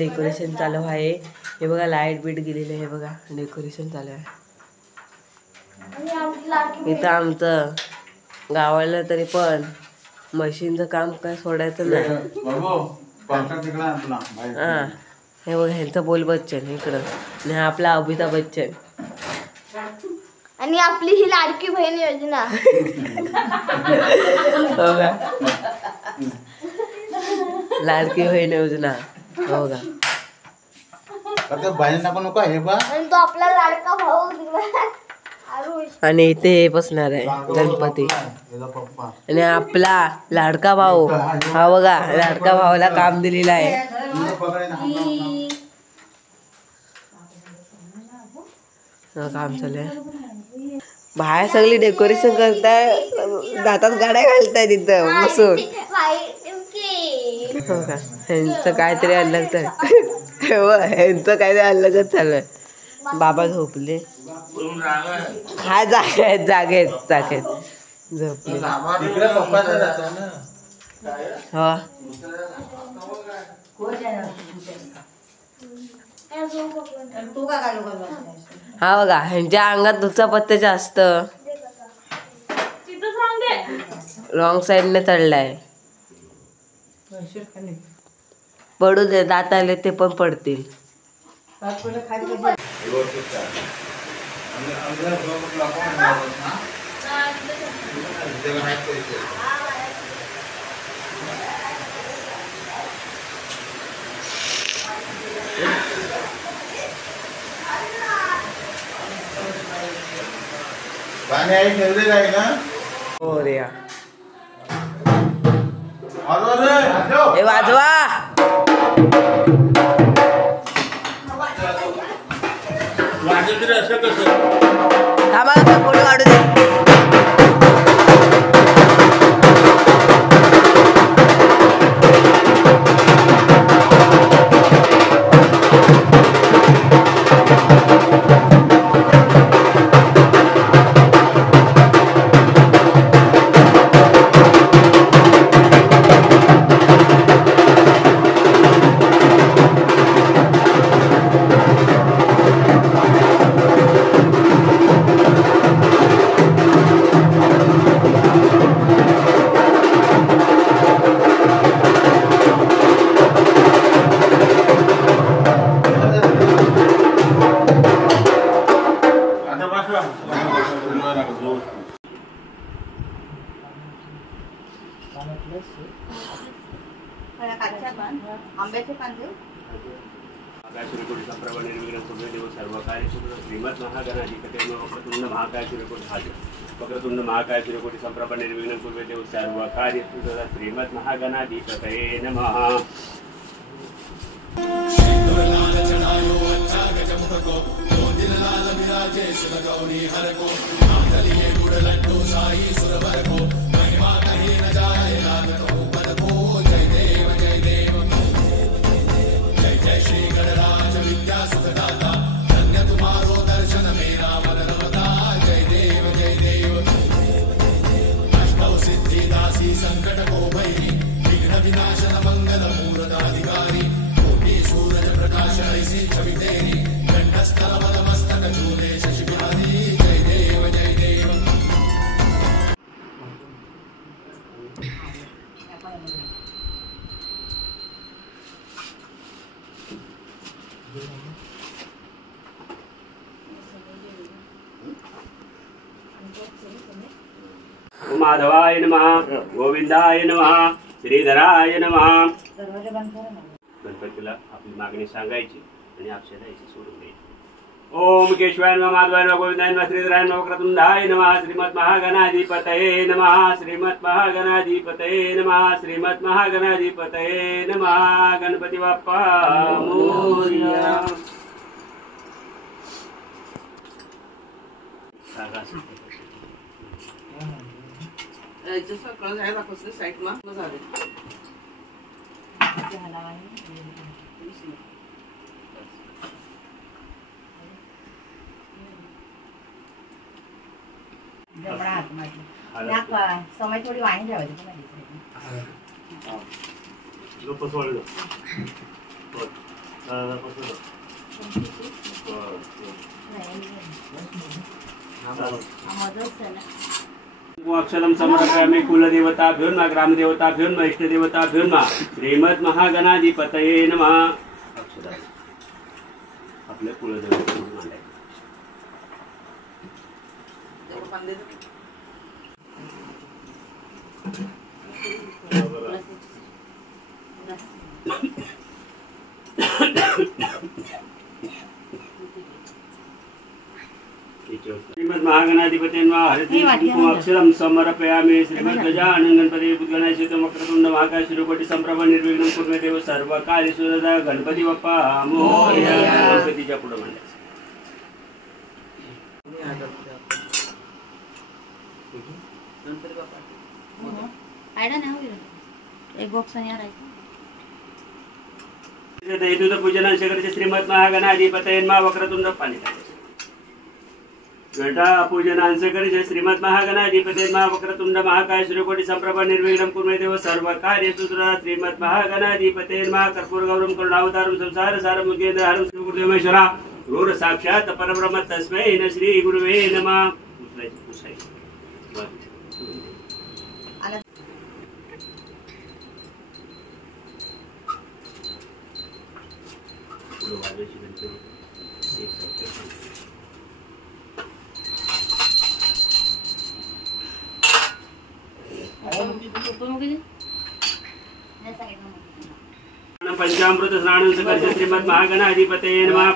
Decoration चालू आहे. हे बघा लाईट बीट गेलेलं आहे. बघा डेकोरेशन चालू आहे. इथं आमचं गावाला तरी पण मशीनचं काम काय सोडायचं नाही. हा हे बघा ह्यांचं बोल बच्चन इकडं आणि हा आपला अमिताभ बच्चन आणि आपली ही लाडकी बहीण योजना. हो का लाडकी बहीण योजना. हो का बहिणींना पण नको हे बा. आणि तो आपला लाडका भाऊ आणि इथे हे बसणार आहे गणपती. आणि आपला लाडका भाऊ हा बघा लाडका भावाला काम दिलेलं आहे. काम चालू आहे. बाहेर सगळी डेकोरेशन करताय. दातात गाड्या घालताय तिथं बसून. हो का ह्यांचं काहीतरी अलग तर ह्यांचं काहीतरी अलगच चालू आहे. बाबा झोपले. हा जागेत जागेत जागेत झोपले. हा हा बघा ह्यांच्या अंगात दुचा पत्ते जास्त रॉंग साईडने चढलाय. पडू दे दात आले ते पण पडतील. पाणी आई ठेवले काय ना. हो रे हे वाजवा. थांबा फोटो काढू दे. आंब्याचे कांदे श्रीमद महागणाधिपते महाकाय सूर्यकोटी वक्रतुंड महाकाय सूर्यकोटी संप्रभ निर्विघ्नं कुर्वे देव सर्व कार्य श्रीमद महागणाधिपतये नमः. माधवाय नमः, गोविंदाय नमः, श्रीधराय नमः. गणपतीला आपली मागणी सांगायची आणि आपल्याला याची सोडून द्यायची. ओम केशवाय नमः, माधवाय नमः, गोविंदाय नमः, श्रीधराय नमः, वक्रतुंडाय नमः, श्रीमद महागणाधिपतये नमः, श्रीमद महागणाधिपतये नमः, श्रीमद महागणाधिपतये नमः. गणपती बाप्पा मोरया. समय थोडी वाणी ठेवायची. अक्षरम समर्पयामि कुलदेवता भ्योन्मा ग्रामदेवता भ्योन्मा इष्टदेवता भ्योन्मा श्रीमद महागणाधिपतये नमः. अक्षरा आपल्या कुलदेवता मांडायचं. श्रीमद महागणाधिपते हरति अक्षरम समर्पयामि. श्रीमद गजानन गणपति गणेशयुतं वक्रतुंड महाकाय सूर्यकोटि संप्रभ निर्विघ्नं कुर्मे देव सर्व कार्येषु सर्वदा. गणपती बाप्पा मोरया. गणपतीच्या पुढे मांडायचं. एक बॉक्स आणि पूजनांशकरचे श्रीमद महागणाधिपतये नमः. वक्रतुंड पाणी घटा पूजनांशकरचे श्रीमद महागणाधिपतये नमः. वक्रतुंड महाकाय सूर्यकोटि संप्रभ निर्विघ्नं कुर्मे देव सर्व कार्येषु सर्वदा. श्रीमद महागणाधिपतये नमः. कर्पूर गौरम करुणावतारम संसार सारम मुखेंद्रहारम श्री गुरुदेवेश्वरा गुरु साक्षात परब्रह्म तस्मै न श्री गुरुवे नमः. पंचामृत स्नान सकर्ष श्रीमद महागणाधिपतये नमः.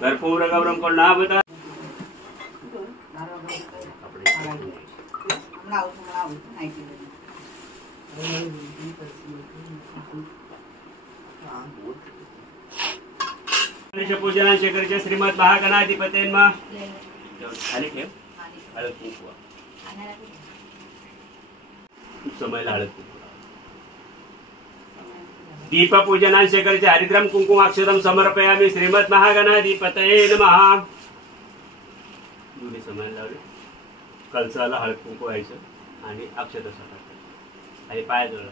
कर्पूर गौरम करुणावतारम पूजनांशकरचे श्रीमद महागणाधिपतये नमः. खाली ठेव. हळद कुंकू समयला हळद कुंकू. दीप पूजनांशकरचे हरिद्रम कुंकुम अक्षरम समर्पयामि. श्रीमद महागणाधिपतये नमः. दोन्ही समय लावले. कळसाला हळद कुंकू व्हायचं आणि अक्षता टाकायचं आणि पायाजवळ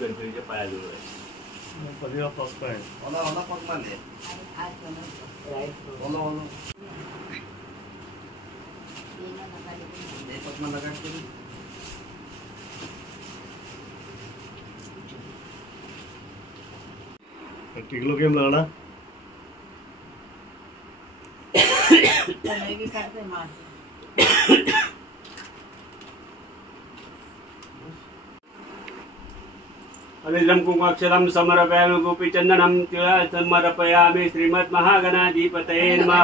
गणपतीच्या पायाजवळ टिकलो केम लागला हरिद्रम कुंकुमाक्षरम समर्पयामि. गोपीचंदनम तिळा समर्पयामि. श्रीमद महागणाधिपतये नमः.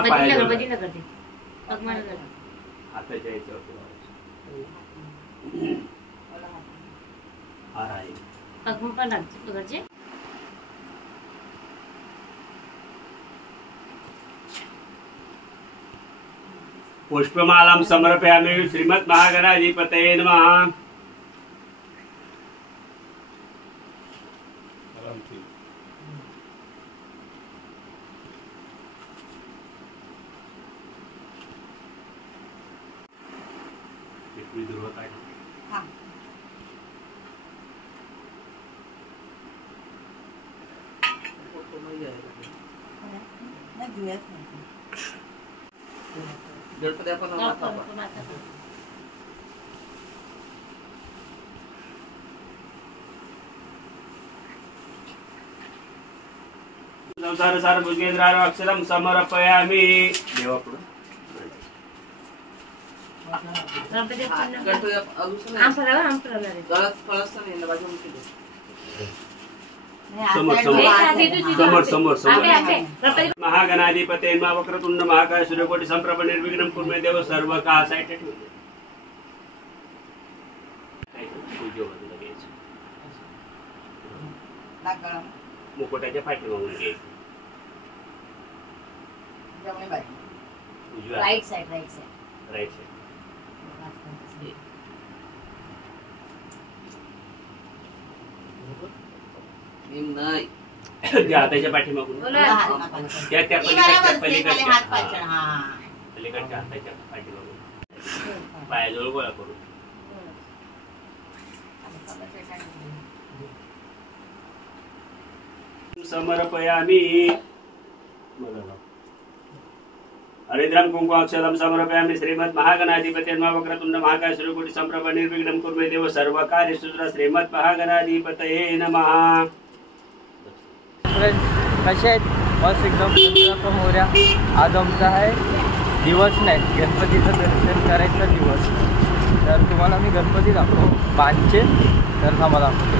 हाताच्या याच्यावर हार आहे. पुष्पमालां समर्पयामि. श्रीमद महागणाधिपतये नमः. गणपती आपण संसार सार भुजगेंद्रार अक्षरम समर्पयामि. देवापुढे समोर समोर समोर. महागणाधिपतये नमः. वक्रतुंड महाकाय सूर्यकोटि संप्रभ निर्विघ्नं कुर्मे देव सर्व का साईड ठेवले. मुकुटाच्या पाठीमागून घ्यायचं. Right side right side right side. त्या हाताच्या पाठीमागून त्या पलीकडच्या पलीकडच्या हाताच्या पाठीमागून पायाजवळ गोळा करून. समर्पयामि. हरिद्रं कुंकुमाक्षतं समर्पयामि. श्रीमद् महागणाधिपते नमः. वक्रतुंड महाकाय सूर्यकोटि संप्रभ निर्विघ्नं कुरु मे देव सर्वकार्येषु सर्वदा. श्रीमद् महागणाधिपतये नमः. कसे आहेत? बस एकदम तंदुरुस्त मोऱ्या. आज आमचा आहे दिवस नाही, गणपतीचं दर्शन करायचा दिवस. तर तुम्हाला मी गणपती दाखवतो पाचचे. तर थांबा दाखवतो.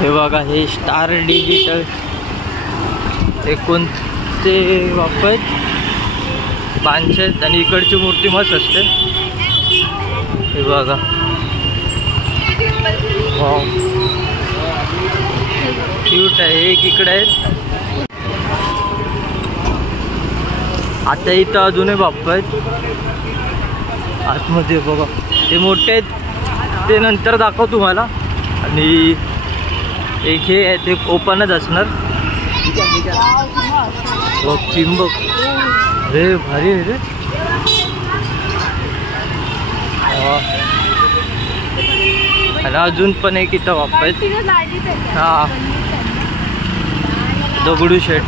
हे बघा, हे स्टार डिजिटल हे कोणते वापर पाचशे. आणि इकडची मूर्ती मस्त असते. हे बघा, क्यूट आहे. एक इकडे आहे. आता इथं अजूनही बाप्पा आहेत आतमध्ये. बघा, ते मोठे आहेत, ते नंतर दाखव तुम्हाला. आणि एक हे आहे, ते ओपनच असणार. चिंबक रे, भारी आहे रे. आणि अजून पण एक इथं बाप्पा आहेत. हा, दगडू शेट.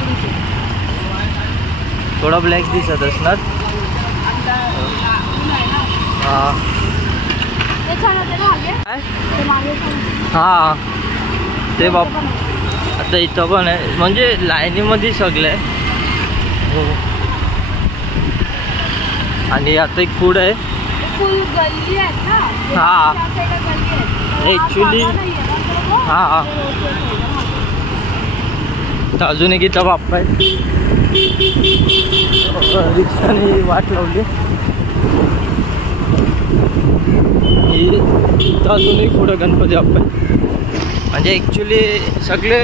थोडा ब्लॅक दिसत असणार. हा हा, ते बाप. आता इथं पण आहे, म्हणजे लाईनीमध्ये सगळे आहे. हो. आणि आता एक फूड आहे. हा, ॲक्च्युली हा. तर अजून एक इथं बाप्पा आहे. रिक्षाने वाट लावली. इथं अजून एक पुढं गणपती बाप्पा आहे. म्हणजे ॲक्च्युली सगळे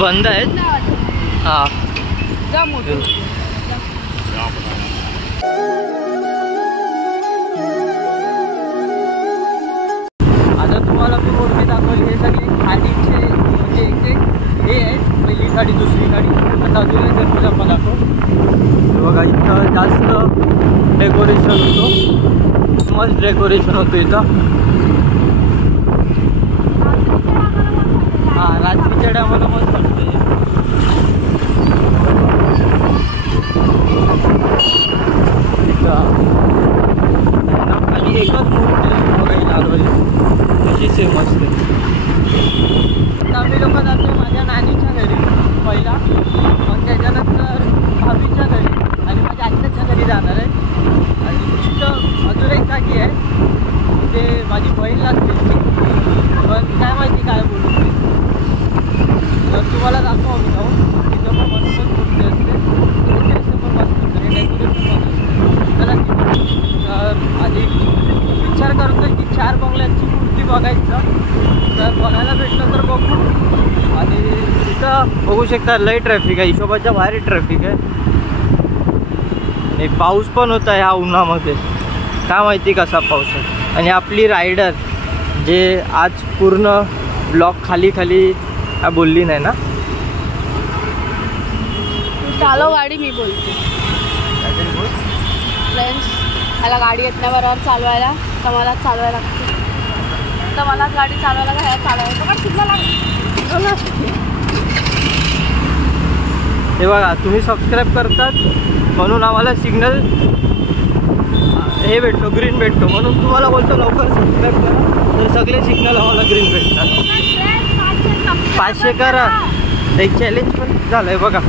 बंद आहेत. हा, आता तुम्हाला मी मूर्ती दाखवली. हे सगळे खाडीचे, म्हणजे एक हे आहे. पहिली खाडी, दुसरी खाडी. आता अजून एक गणपती बाप्पा दाखव. बघा, इथं जास्त डेकोरेशन होतं. मस्त डेकोरेशन होतं इथं. हा, रात्रीच्या टायमाला मस्त वाटते. आणि एकच मूर्ती बघायला आलो तशी सेम असते. आता आम्ही लोक जातो माझ्या नानीच्या घरी पहिला, मग त्याच्यानंतर भाभीच्या घरी आणि माझ्या आत्याच्या घरी जाणार आहे. आणि तिथं अजून एक जागी आहे, ते माझी बहीण लागते. पण काय माहिती काय बोलू ते. तर तुम्हाला दाखवा आम्ही जाऊन. तिथं पण मस्त मूर्ती असते. डेकोरेशन पण मस्त असते. डेकोरेशन पण असते. चला तर आधी विचार करतोय की 4 बंगल्यांची मूर्ती बघायचं. तर बघायला भेटलं तर बघू. आणि इथं बघू शकता लय ट्रॅफिक आहे, हिशोबाच्या बाहेर ट्रॅफिक आहे. आणि पाऊस पण होता ह्या उन्हामध्ये. काय माहिती कसा पाऊस आहे. आणि आपली रायडर जे आज पूर्ण ब्लॉक खाली खाली काय बोलली नाही ना. चालव गाडी, मी बोलते. फ्रेंड्स, ह्याला गाडी येत नाही बरोबर चालवायला, तर मला चालवायला लागते. तर मला गाडी चालवायला ह्या चालवायला सिग्नल लागते. हे बघा, तुम्ही सबस्क्राईब करतात म्हणून आम्हाला सिग्नल हे भेटतो, ग्रीन भेटतो. म्हणून तुम्हाला बोलतो लवकर सबस्क्राईब करा, तर सगळे सिग्नल आम्हाला ग्रीन भेटतात. 500 करा. एक चॅलेंज पण झालं आहे बघा.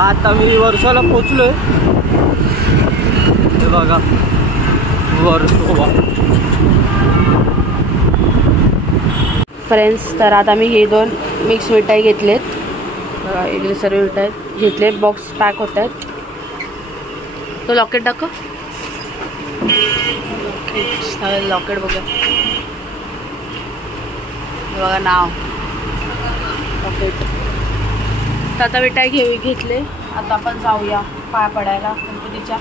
आता मी वर्षाला पोचलो आहे. हे बघा, वर्सोवा. फ्रेंड्स, तर आता मी हे 2 मिक्स मिठाई घेतलेत. इकडे सर्व मिठाई घेतले. बॉक्स पॅक होत आहेत. तो लॉकेट दाखव. लॉकेट बघा, बघा नाव लॉकेट. तर आता मिठाई घेतले. आता आपण जाऊया पाय पडायला गणपतीच्या.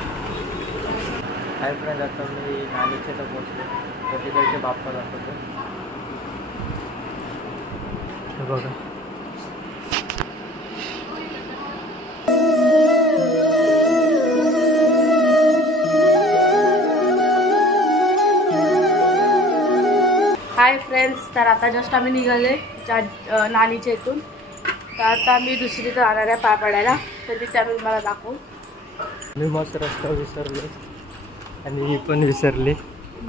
हाय फ्रेंड, आता मी नाणीच्या तर पोचलो. तर तिकडचे बाप्पा दाखवतो. हे बघा, हाय फ्रेंड्स, तर आता जस्ट आम्ही निघाले नानीच्या इथून. तर आता मी दुसरीकडे जाणार आहे पाय पडायला, तर तिथे आम्ही मला दाखवू. मी मस्त रस्ता विसरले आणि ही पण विसरली.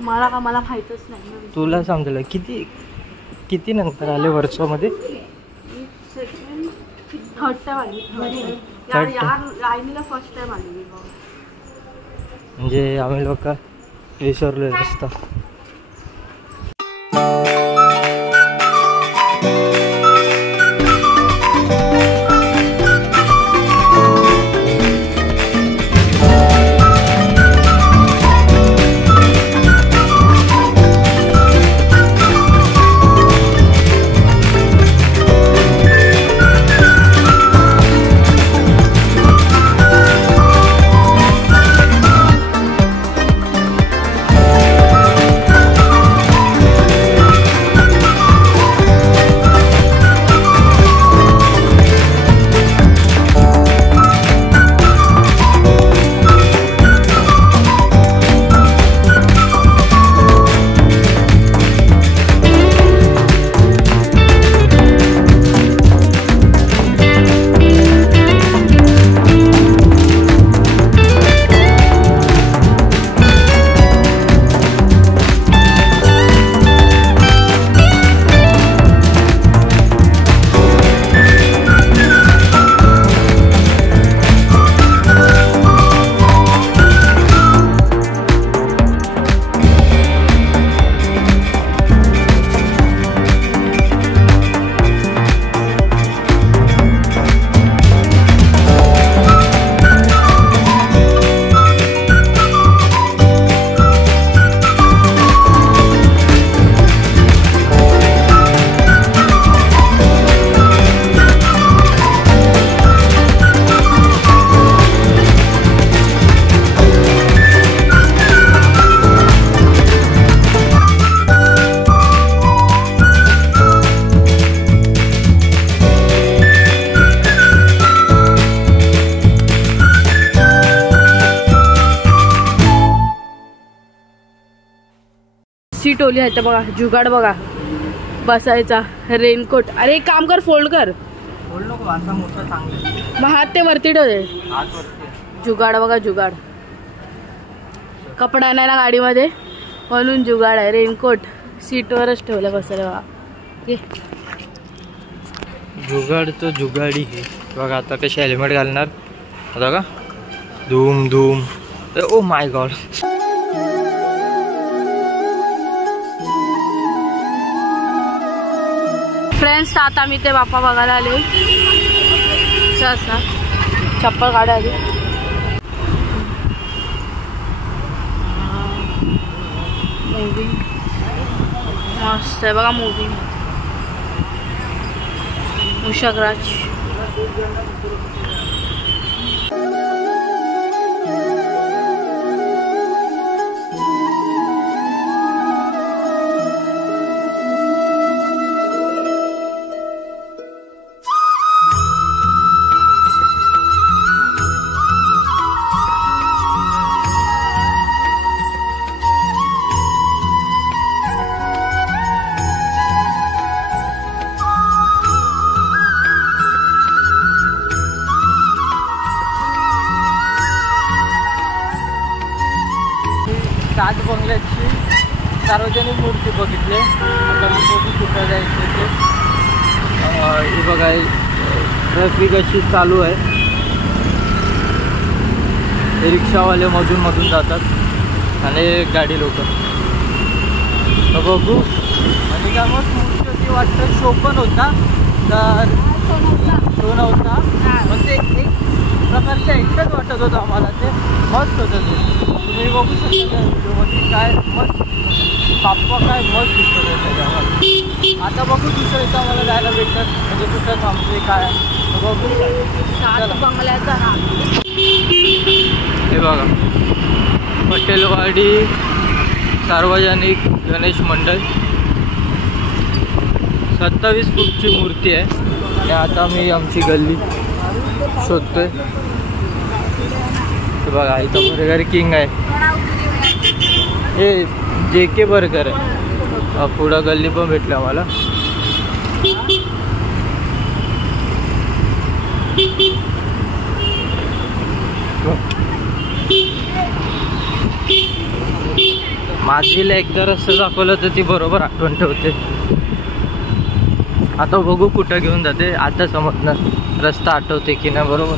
मला माहीतच नाही. तुला समजलं किती नंतर आले वर्षामध्ये? थर्ड टाइम आली. फर्स्ट टाइम आली. म्हणजे आम्ही लोक विसरलो रस्ता. सीट ओली आहे बघा, जुगाड बघा बसायचा, रेनकोट. अरे एक काम कर, फोल्ड कर. मग हात ते वरती ठेवले. जुगाड बघा, जुगाड. कपडा नाही ना गाडीमध्ये म्हणून जुगाड आहे. रेनकोट सीटवरच ठेवलं बसायला बघा. जुगाड तर जुगाडी हे बघा. आता कशी हेल्मेट घालणार आता का? धूम धूम. Oh my God. फ्रेंड्स, आता मी ते बाप्पा बघायला आले. असा चप्पल काढा आली. मूवी मस्त आहे बघा. मूवी उषाग्राज. सात बंगल्याची सार्वजनिक मूर्ती बघितली. आता मी बघू कुठं जायचं ते. हे बघा, ट्रॅफिक अशी चालू आहे. हे रिक्षावाले मधून जातात आणि गाडी लोक बघू. आणि काय मस्त मूर्ती होती वाटतं. शो पण होता तर तो नव्हता. म्हणजे एक प्रकारचं एकटंच वाटत होतं आम्हाला. ते मस्त होतं. ते तुम्ही बघू शकता व्हिडिओमध्ये. काय मस्त बाप्पा, काय मस्त दिसत आहे त्याच्यामध्ये. आता बघू दुसरं इथं आम्हाला जायला भेटतात. म्हणजे कुठं थांबते काय बघू. बंगल्याचा ना हे बघा, पटेलवाडी सार्वजनिक गणेश मंडळ. 27 फूटची मूर्ती आहे. आणि आता मी आमची गल्ली शोधतोय. हे बघा, इथं बर्गर किंग आहे. हे JK बर्गर आहे. पुढं गल्ली पण भेटली आम्हाला. माझीला एकदा रस्ता दाखवलं तर ती बरोबर आठवण ठेवते. आता बघू कुठं घेऊन जाते, आता समजणार रस्ता आठवते की नाही. बरोबर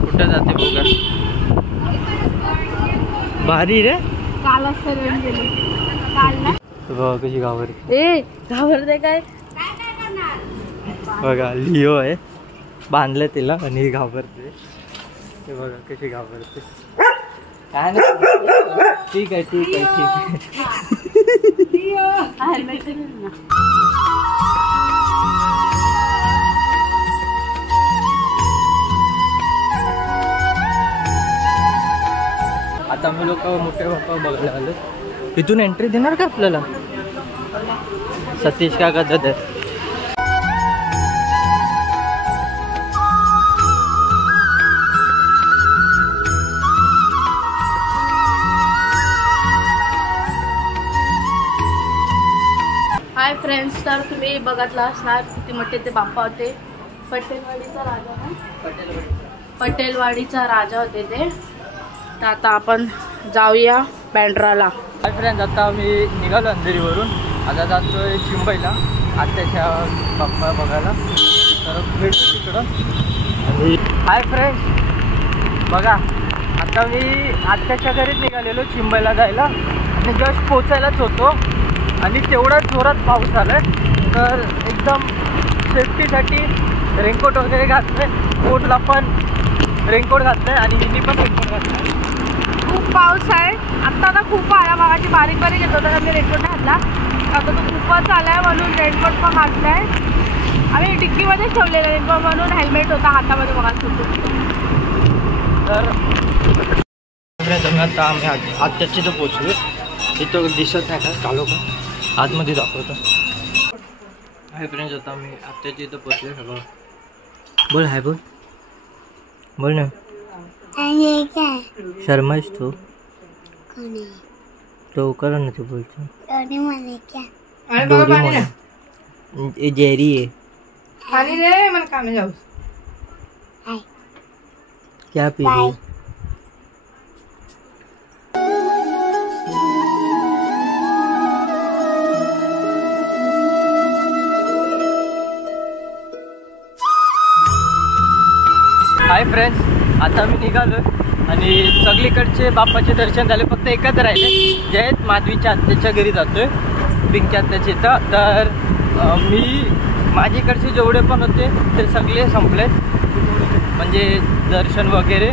कुठं जाते बघा. भारी रे. कालच सर्व गेले. काल ना बघा कशी घाबरते. ए घाबरते काय. बघा लिओ आहे, बांधलं तिला आणि घाबरते. ते बघा कशी घाबरते. काय नाही, ठीक आहे ठीक आहे ठीक आहे. हेल्मेट ना. आता आम्ही लोक मोठे बाप्पा बघायला आलो. इथून एंट्री देणार का आपल्याला? सतीश काय करतात आहे. हाय फ्रेंड्स, तर तुम्ही बघितला असणार किती मोठे ते बाप्पा होते. पटेलवाडीचा राजा ना, पटेलवाडीचा राजा होते ते. तर आता आपण जाऊया बँड्राला. हाय फ्रेंड्स, आता आम्ही निघालो अंधेरीवरून. आता जातोय चिंबईला आत्याच्या बाप्पा बघायला. तर भेटू तिकडं. आणि हाय फ्रेंड्स, बघा आता मी आत्याच्या घरीच निघालेलो चिंबईला जायला. आणि जस्ट पोचायलाच होतो आणि तेवढाच जोरात पाऊस आला आहे. तर एकदम सेफ्टीसाठी रेनकोट वगैरे घातलं आहे. कोटला पण रेनकोट घातलं आहे आणि हिनी पण रेनकोट घातलं आहे. खूप पाऊस आहे आता खूप आला. मागाची बारीक बारीक येत होता, मी रेनकोट घातला. आता तो खूपच आला आहे म्हणून रेनकोट पण घातला आहे. आम्ही डिक्कीमध्येच ठेवलेलं रेनकोट म्हणून हेल्मेट होता हातामध्ये बघा. तर आता आम्ही आत्याची तर पोचलो. तिथं दिसत नाही का चालू का आतमध्ये दाखवतो. हाय फ्रेंड्स, आता आम्ही आत्याची इथं पोचलो सगळं. बोल हाय बोल बोल ना. शर्माइश तो तो करा ना तू बोलतो. डोरी जेरी है खाली रे मन काम जाऊ. क्या पी रही है? हाय फ्रेंड्स, आता मी निघालो आणि सगळीकडचे बाप्पाचे दर्शन झाले. फक्त एकच राहिले, जे आहेत माधवीच्या आत्याच्या घरी जातोय, पिंकी आत्याच्या इथं. तर मी माझ्याकडचे जेवढे पण होते ते सगळे संपले. म्हणजे दर्शन वगैरे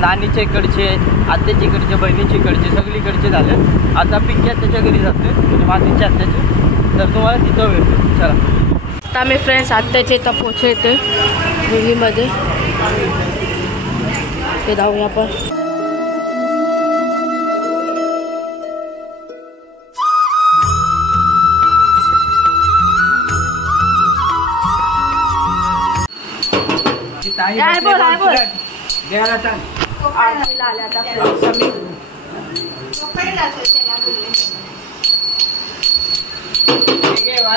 नानीच्या इकडचे, आत्याच्या इकडचे, बहिणीच्या इकडचे, सगळीकडचे झाले. आता पिंकी आत्याच्या घरी जातोय म्हणजे माधवीच्या आत्याचे. तर तुम्हाला तिथं भेटतो. चला आता मी फ्रेंड्स आत्याच्या इथं पोचवते दिल्लीमध्ये. ते जाऊया आपण. काय बोल काय बोल आले आता फ्रेंड्स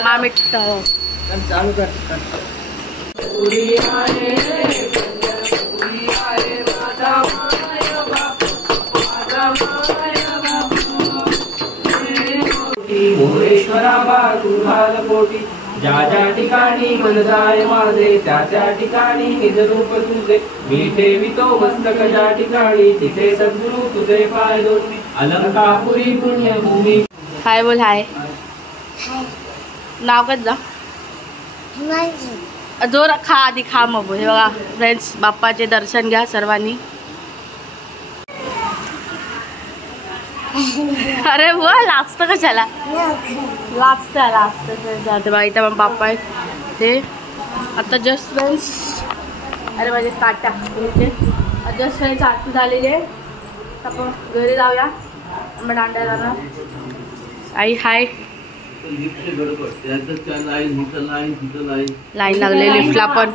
आम्ही चालू कर. मोरेश्वरा तू घाल पोटी, ज्या ज्या ठिकाणी मन जाय माझे त्या त्या ठिकाणी निज रूप तुझे. मी ठेवितो मस्तक ज्या ठिकाणी तिथे सद्गुरु तुझे पाय दोन्ही. अलंकापुरी पुण्यभूमी. हाय बोल हाय. नाव कसं जा जोर खा आधी खा मग बोल. हे बघा फ्रेंड्स, बाप्पाचे दर्शन घ्या सर्वांनी. अरे वा लास्ट कशाला लास्ट जाते बघा. इथं पण बाप्पा आहे ते. आता जस्ट फ्रेंड्स, अरे माझे काटा जस्ट फ्रेंड्स आरती झालेली आहे. आपण घरी जाऊया. मग दांड्याला ना आई हाय. लाईन लागले लिफ्टला पण.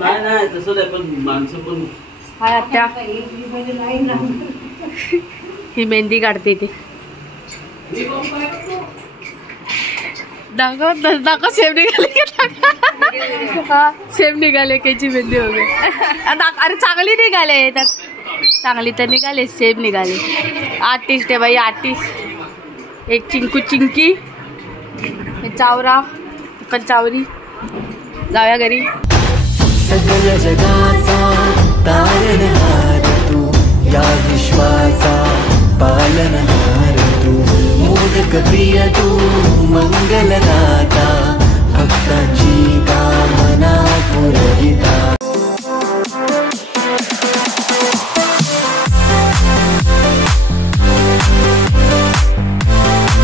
नाही तसं नाही पण माणसं पण. हाय आत्या. ही मेहंदी काढते ती. दाखव सेम निघाले. हा सेम निघाले कैची मेहंदी वगैरे. अरे चांगली निघाले तर. चांगली तर निघाले. सेम निघाले. आर्टिस्ट आहे बाई आर्टिस्ट. एक चिंकू चिंकी. चावरा पण चावरी. जाऊया घरी. सगळ्या जगाचा तारणहार तू या विश्वाचा पालनहार तू मोदक प्रिय तू मंगल